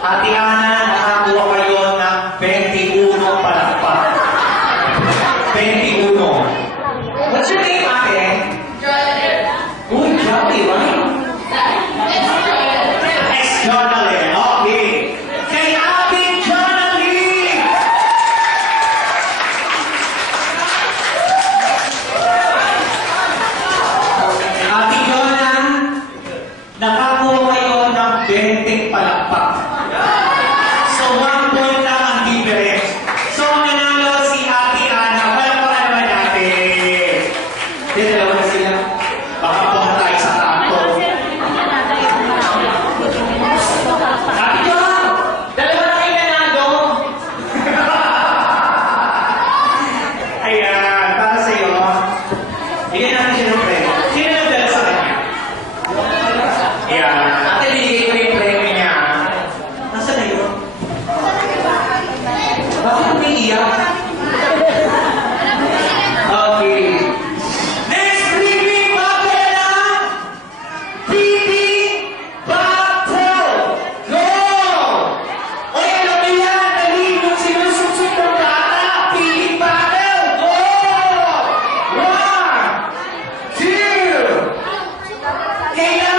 Ate Ana, nakakuha kayo ng 21 palakpak. 21. What's your name, ate? Uy, Jolly, right? Ex-Jonalyn. Okay. Kay Ate Jonalyn! Ate Jonalyn, nakakuha kayo ng 20 palakpak. So, 1 point lang ang difference. So, nanalo si Ate Ana. Palakpakan naman natin. Hindi, dalawa na sila. Baka pumunta tayo sa tato. Ate John! Dalawa na kayo nanalo. Ayan, para sa'yo. Bigyan natin siya ng premyo. Sino nagdala sa kanya? Ayan. Ate, bigay ko yung premyo niya. Nasaan na yun? Bakit umiiyak? Okay. Next briefing battle na! Briefing battle! Go! Oy, alam mo yan! Dali yung sinusuksok ng bata! Briefing battle! Go! 1, 2! Kailan